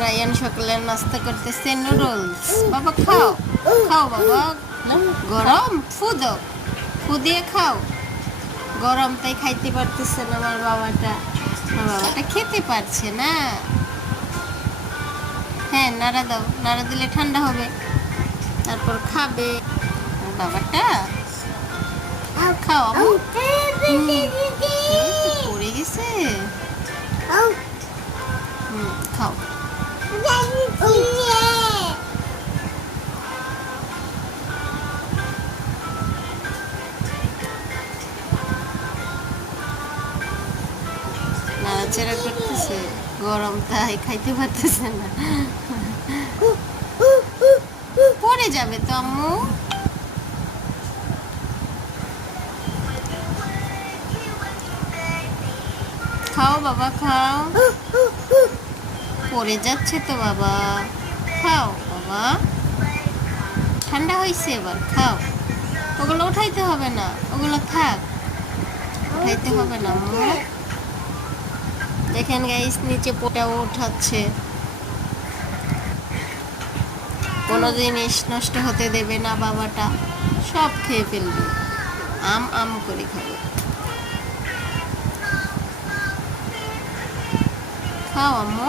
Ryan সকালে নাস্তা করতেছে নুডলস। বাবা খাও, খাও বাবা। গরম ফু দাও, ফু দিয়ে খাও। গরম তাই খাইতে পারতেছে না আমার বাবাটা। আমার বাবাটা খেতে পারছে না। হ্যাঁ, নাড়া দাও, নাড়া দিলে ঠান্ডা হবে, তারপর খাবে। আমার বাবাটা খাও আম্মু। পড়ে গেছে। খাও। নাড়াচাড়া করতেছে, গরম তাই খাইতে পারতেছে না। পড়ে যাবে তো আম্মু। খাও বাবা খাও। পড়ে যাচ্ছে তো বাবা, খাও বাবা। ঠান্ডা হয়েছে, এবার খাও। ওগুলো উঠাইতে হবে না, ওগুলো থাক, উঠাইতে হবে না আম্মু। দেখেন গাইস, নিচে পোটাও উঠাচ্ছে। কোনো জিনিস নষ্ট হতে দেবে না বাবাটা, সব খেয়ে ফেলবে, আম আম করে খাবে। খাও আম্মু।